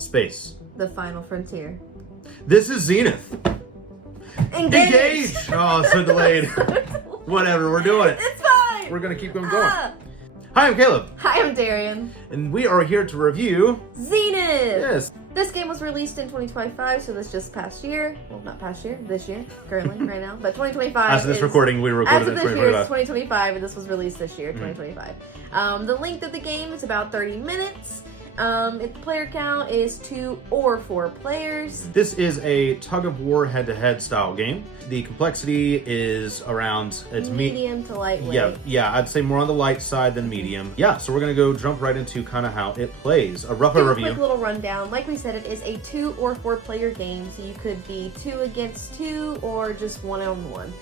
Space. The final frontier. This is Zenith. Engage! Oh, so delayed. Whatever, we're doing it. It's fine! We're gonna keep them going. Hi, I'm Caleb. Hi, I'm Darian. And we are here to review... Zenith! Yes. This game was released in 2025, so this just past year. Well, not past year, this year, currently, right now. But 2025 As of this recording, we recorded in As of this year, it's 2025. 2025, and this was released this year, 2025. The length of the game is about 30 minutes. The player count is 2 or 4 players. This is a tug-of-war head-to-head style game. The complexity is around... medium to lightweight. Yeah, I'd say more on the light side than medium. Yeah, so we're gonna go jump right into kind of how it plays. A rough overview. Quick little rundown. Like we said, it is a 2 or 4 player game, so you could be 2 against 2 or just 1-on-1.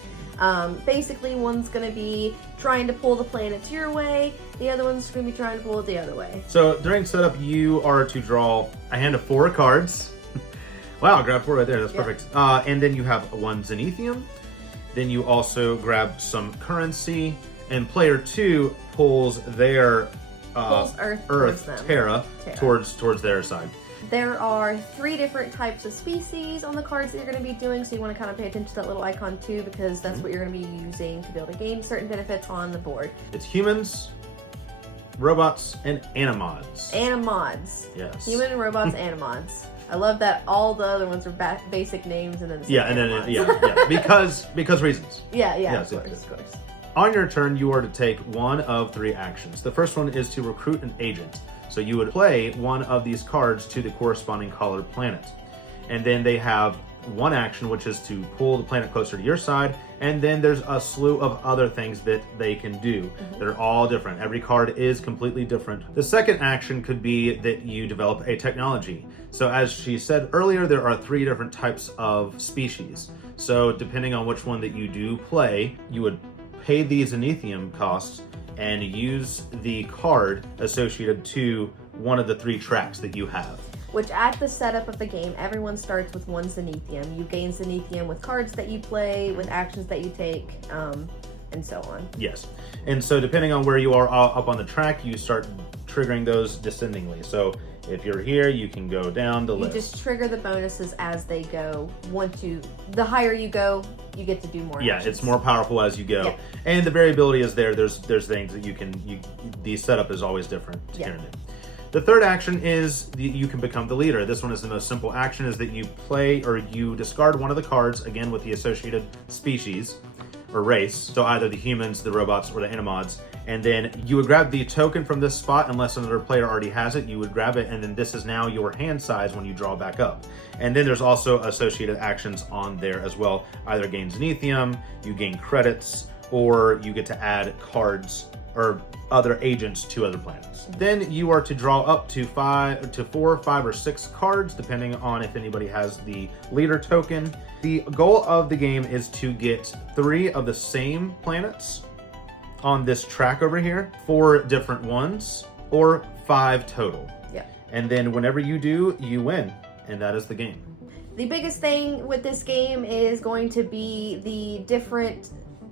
Basically, one's going to be trying to pull the planets your way, the other one's going to be trying to pull it the other way. So during setup, you are to draw a hand of 4 cards. Wow, grab 4 right there, that's perfect. And then you have 1 Zenithium. Then you also grab some currency, and player 2 pulls their Earth Terra towards their side. There are 3 different types of species on the cards that you're going to be doing, so you want to kind of pay attention to that little icon too, because that's what you're going to be using to be able to gain certain benefits on the board. It's humans, robots, and Animods. Animods. Yes. Human, robots, Animods. I love that all the other ones are basic names and then because reasons. Of course. On your turn, you are to take one of 3 actions. The first one is to recruit an agent. So you would play one of these cards to the corresponding colored planet. And then they have 1 action, which is to pull the planet closer to your side. And then there's a slew of other things that they can do. They're all different. Every card is completely different. The second action could be that you develop a technology. So as she said earlier, there are 3 different types of species. So depending on which one that you do play, you would pay the Zenithium costs and use the card associated to one of the 3 tracks that you have. Which at the setup of the game, everyone starts with 1 Zenithium. You gain Zenithium with cards that you play, with actions that you take, and so on. Yes. And so depending on where you are up on the track, you start triggering those descendingly. So if you're here, you can go down the list. You just trigger the bonuses as they go. The higher you go, you get to do more actions. It's more powerful as you go. Yeah. And the variability is there. There's things that the setup is always different. The third action is you can become the leader. This one is the most simple action, is that you play or you discard one of the cards, again with the associated species or race. So either the humans, the robots, or the Animods. And then you would grab the token from this spot, unless another player already has it, you would grab it, and then this is now your hand size when you draw back up. And then there's also associated actions on there as well. Either gain Zenithium, you gain credits, or you get to add cards or other agents to other planets. Then you are to draw up to 4, 5, or 6 cards, depending on if anybody has the leader token. The goal of the game is to get 3 of the same planets on this track over here, 4 different ones, or 5 total. And then whenever you do, you win, and that is the game. The biggest thing with this game is going to be the different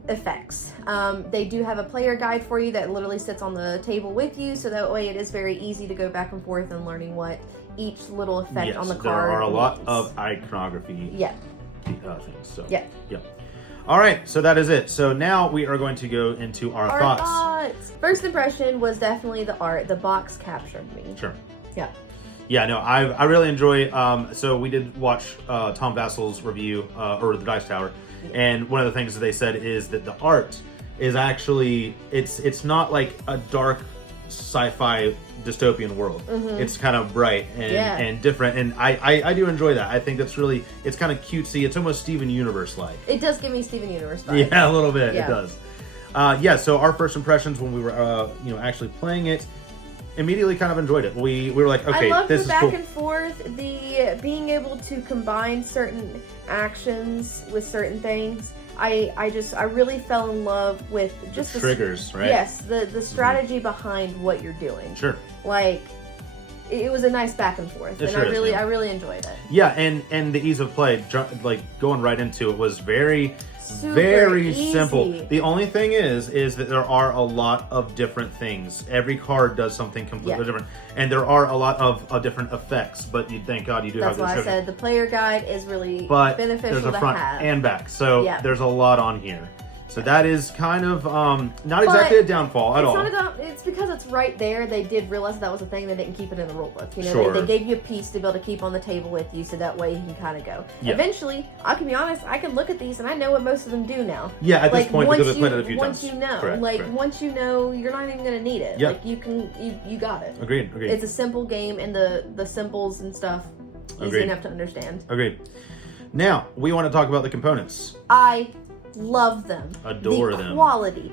effects. They do have a player guide for you that literally sits on the table with you, so that way it is very easy to go back and forth and learning what each little effect on the card there are a lot means. of iconography things. So all right, so that is it. So now we are going to go into our thoughts. First impression was definitely the art. The box captured me. Sure. Yeah, no, I really enjoy. So we did watch Tom Vassel's review or the Dice Tower, and one of the things that they said is that the art is actually it's not like a dark sci-fi dystopian world. It's kind of bright and different, and I do enjoy that. I think that's really, it's kind of cutesy. It's almost Steven Universe like. It does give me Steven Universe vibes. Yeah, a little bit. It does. So our first impressions when we were actually playing it, immediately kind of enjoyed it. We were like, okay, I love this the is cool. back and forth, the being able to combine certain actions with certain things. I really fell in love with just the triggers, right? Yes, the strategy behind what you're doing. Sure. Like, it was a nice back and forth, and I really enjoyed it. Yeah, and the ease of play, like going right into it, was very Super very easy. simple. The only thing is that there are a lot of different things. Every card does something completely different, and there are a lot of different effects. But you thank God you do have That's this. why I said the player guide is really But beneficial there's a to front have. and back, so Yeah. there's a lot on here. So that is kind of not exactly a downfall at all. It's because it's right there. They did realize that was a thing. They didn't keep it in the rule book. You know, Sure. they gave you a piece to be able to keep on the table with you, so that way you can kind of go. Yeah. Eventually, I can be honest. I can look at these and I know what most of them do now. Yeah, at this Like, point once because I've played you- it a few once times. you know, Correct, like correct. once you know, you're not even gonna need it. Yeah. Like you got it. Agreed. It's a simple game, and the symbols and stuff easy Agreed. enough to understand. Agreed. Now we want to talk about the components. I love them. Adore the them. Quality.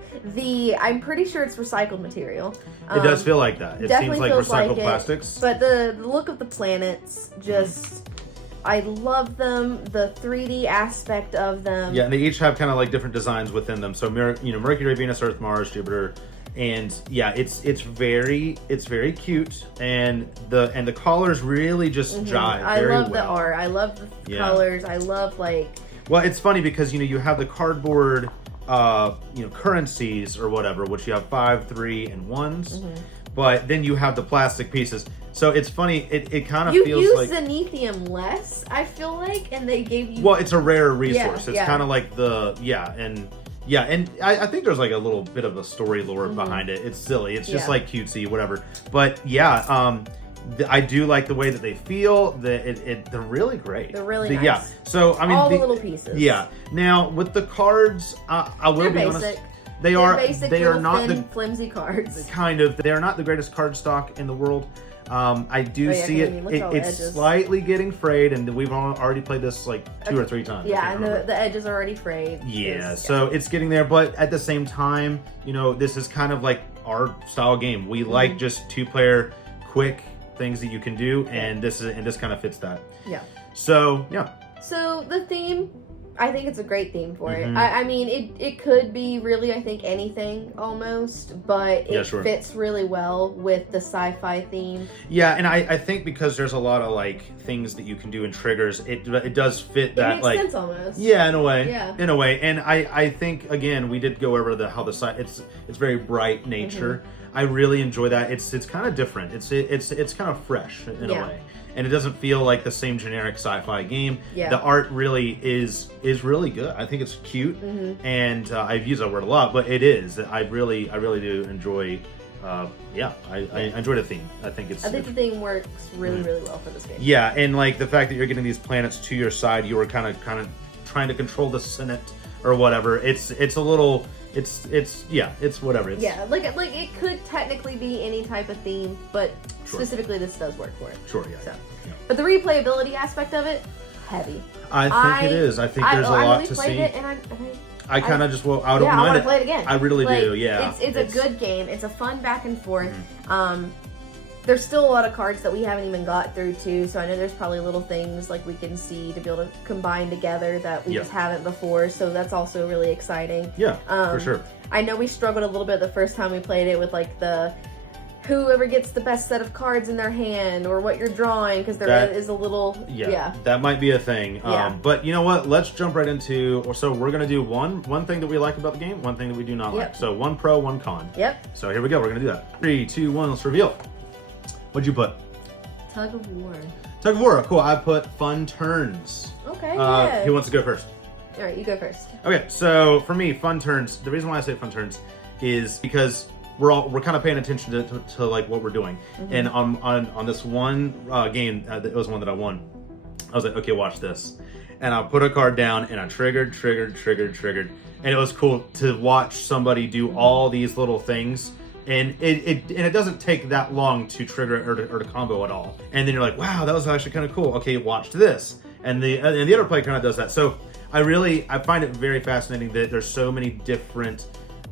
I'm pretty sure it's recycled material. It does feel like that. It definitely seems like feels recycled like it, plastics. But the look of the planets, just I love them. The 3D aspect of them. Yeah, and they each have kind of like different designs within them. So Mercury, Venus, Earth, Mars, Jupiter, and yeah, it's very cute, and the colors really just jive I very love the well. art. I love the colors. I love Well, it's funny because you have the cardboard currencies or whatever, which you have 5, 3, and 1s, but then you have the plastic pieces. So it's funny. It kind of you feels use like Zenithium less. I feel like, and they gave you. well, it's a rare resource. It's yeah. kind of like and I think there's like a little bit of a story lore behind it. It's silly. It's just like cutesy, whatever. But yeah, I do like the way that they feel. They're really great. They're really nice. Yeah. So I mean, all the little pieces. Yeah. Now with the cards, I will They're be basic. honest. They are basic, they are little not thin, the flimsy cards. kind of they are not the greatest card stock in the world. I do see look at all the it's edges. slightly getting frayed, and we've already played this like 2 or 3 times. I Yeah, can't and remember. the edges are already frayed. Yeah, so it's getting there, but at the same time, this is kind of like our style game. We like just 2-player, quick things that you can do, and this kind of fits that. Yeah. So yeah. So the theme, I think it's a great theme for it. I mean, it could be really, I think, anything almost, but it fits really well with the sci-fi theme. Yeah, and I think because there's a lot of like things that you can do and triggers, it does fit that. It makes like sense almost. Yeah, in a way. Yeah. In a way, and I think again we did go over how the side it's very bright nature. I really enjoy that. It's kind of different. It's kind of fresh in a way. And it doesn't feel like the same generic sci-fi game. Yeah. The art really is really good. I think it's cute, and I've used that word a lot, but it is. I really do enjoy. I enjoy the theme. I think the theme works really well for this game. Yeah, and like the fact that you're getting these planets to your side, you were kind of trying to control the Senate or whatever. It's a little. It's whatever. Like it could technically be any type of theme, but specifically this does work for it. Sure, yeah. So. But the replayability aspect of it, heavy. I think it is. I think there's a lot to see. I really played it, and I kind of just I don't mind I want it. to play it again. I really do. Yeah. It's a good game. It's a fun back and forth. There's still a lot of cards that we haven't even got through too, so I know there's probably little things like we can see to be able to combine together that we just haven't before, so that's also really exciting. Yeah, for sure. I know we struggled a little bit the first time we played it with like the whoever gets the best set of cards in their hand or what you're drawing, because there is a little that might be a thing. But you know what? Let's jump right into. So we're gonna do one thing that we like about the game, one thing that we do not like. So 1 pro, 1 con. Yep. So here we go. We're gonna do that. 3, 2, 1. Let's reveal. What'd you put? Tug of War. Tug of War. Cool. I put Fun Turns. Okay. Yeah. Who wants to go first? All right, you go first. Okay. So for me, Fun Turns. The reason why I say Fun Turns is because we're kind of paying attention to like what we're doing. And on this one game, it was one that I won. I was like, okay, watch this. And I put a card down and I triggered. And it was cool to watch somebody do all these little things. And it doesn't take that long to trigger or to combo at all. And then you're like, wow, that was actually kind of cool. Okay, watch this. And the other player kind of does that. So I find it very fascinating that there's so many different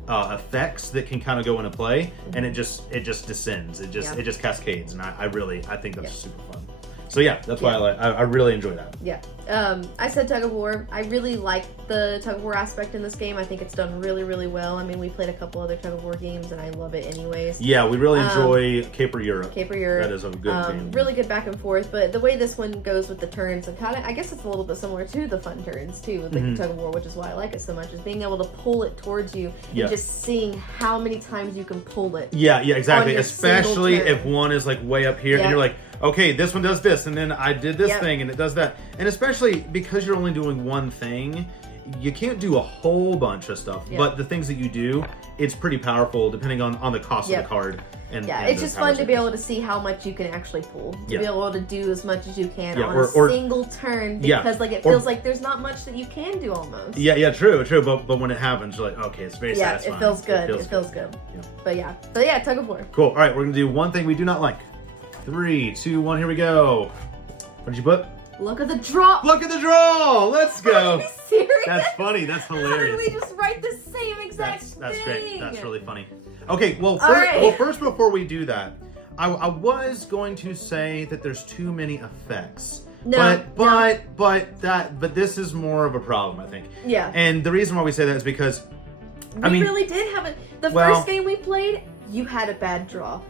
effects that can kind of go into play, and it just descends. It just cascades, and I think that's super fun. So yeah, that's why I really enjoy that. Yeah. I said tug of war. I really like the tug of war aspect in this game. I think it's done really, really well. I mean, we played a couple other tug of war games, and I love it anyways. Yeah, we really enjoy Caper Europe. Caper Europe. That is a good game. Really good back and forth, but the way this one goes with the turns, and kind of, I guess it's a little bit similar to the fun turns too with the tug of war, which is why I like it so much, is being able to pull it towards you and just seeing how many times you can pull it. Yeah, exactly. Especially if one is like way up here, and you're like, okay, this one does this, and then I did this thing, and it does that. And especially because you're only doing one thing, you can't do a whole bunch of stuff. But the things that you do, it's pretty powerful depending on the cost of the card. And it's just fun to be able to see how much you can actually pull. To be able to do as much as you can on a single turn, because like it feels like there's not much that you can do almost. True. But when it happens, you're like, okay, it's very satisfying. It feels good. It feels good. But yeah, tug of war. Cool. All right, we're gonna do one thing we do not like. 3, 2, 1, here we go. What did you put? Look at the draw. Look at the draw. Let's go. Are you serious? That's funny. That's hilarious. How did we just write the same exact thing? That's great. That's really funny. Okay, first before we do that, I was going to say that there's too many effects. But this is more of a problem, I think. Yeah. And the reason why we say that is because we really did have the first game we played, you had a bad draw.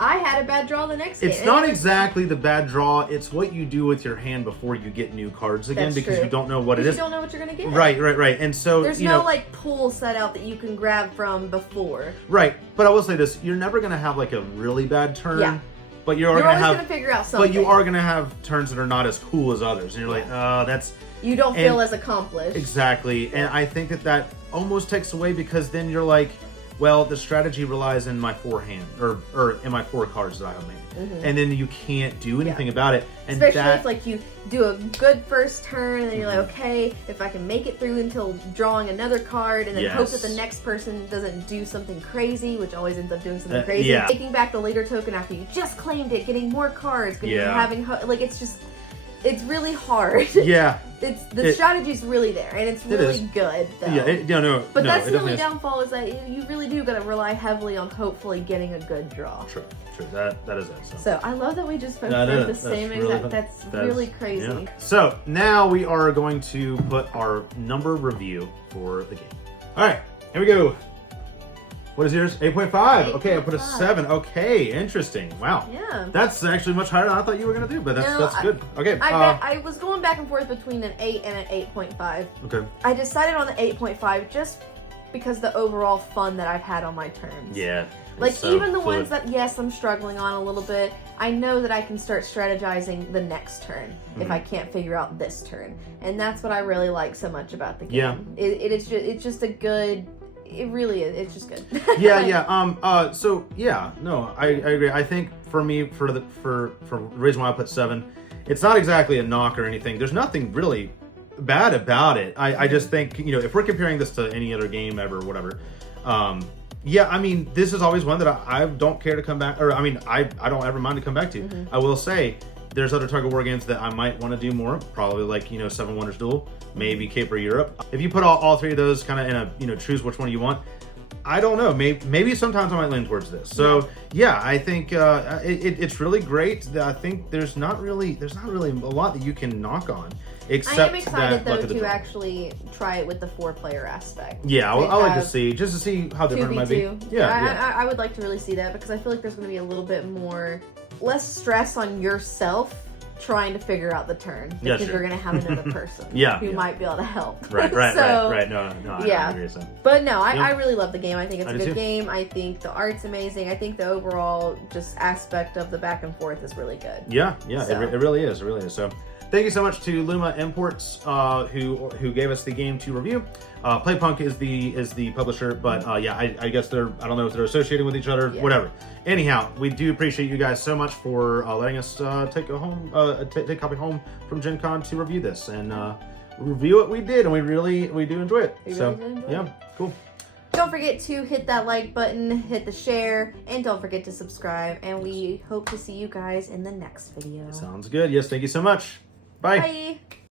I had a bad draw the next game. It's not exactly the bad draw. It's what you do with your hand before you get new cards again, because you don't know what it is. You don't know what you're going to get. Right. And so there's no like pool set out that you can grab from before. Right. But I will say this: you're never going to have like a really bad turn. Yeah. But you're always going to figure out something. But you are going to have turns that are not as cool as others, and you're like, that's. You don't feel as accomplished. Exactly, and I think that almost takes away, because then you're like, well, the strategy relies in my forehand or in my 4 cards that I have made, and then you can't do anything about it. And especially if like you do a good first turn, and then you're like, okay, if I can make it through until drawing another card, and then hope that the next person doesn't do something crazy, which always ends up doing something crazy. Taking back the leader token after you just claimed it, getting more cards, having like it's really hard. Yeah. The strategy's really there, and it's really good, though. Yeah, But that's the only downfall, is that you really do got to rely heavily on hopefully getting a good draw. True. That is it. So I love that we just both did the same exact. That's really crazy. Yeah. So now we are going to put our number review for the game. All right, here we go. What is yours? 8.5. Okay, I put a 7. Okay, interesting. Wow. Yeah. That's actually much higher than I thought you were going to do, but that's good. Okay. I was going back and forth between an 8 and an 8.5. Okay. I decided on the 8.5 just because the overall fun that I've had on my turns. Yeah. Like, so even the ones that, yes, I'm struggling on a little bit, I know that I can start strategizing the next turn if I can't figure out this turn. And that's what I really like so much about the game. Yeah. It's just a good... It really is. It's just good. So I agree. I think for me, for the reason why I put 7, it's not exactly a knock or anything. There's nothing really bad about it. I just think, if we're comparing this to any other game ever, or whatever, I mean, this is always one that I don't care to come back, or I don't ever mind to come back to. I will say, there's other tug of war games that I might want to do more, probably like, 7 Wonders Duel, maybe Caper Europe. If you put all 3 of those kind of in a, choose which one you want, I don't know, maybe sometimes I might lean towards this. So I think it's really great. I think there's not really a lot that you can knock on. Except I am excited though to actually try it with the 4-player aspect. Yeah, I like to see how different it might be. Yeah, I would like to really see that, because I feel like there's going to be a little bit less stress on yourself trying to figure out the turn, because you're going to have another person who might be able to help. Right. No, I agree. So. But no, I really love the game. I think it's a good game. I think the art's amazing. I think the overall just aspect of the back and forth is really good. Yeah, so. It really is. So thank you so much to Luma Imports, who gave us the game to review. Playpunk is the publisher, but I guess I don't know if they're associated with each other, whatever. Anyhow, we do appreciate you guys so much for letting us take a copy home from Gen Con to review this and review what we did, and we do enjoy it. Cool. Don't forget to hit that like button, hit the share, and don't forget to subscribe. And we hope to see you guys in the next video. Sounds good. Yes, thank you so much. Bye. Bye.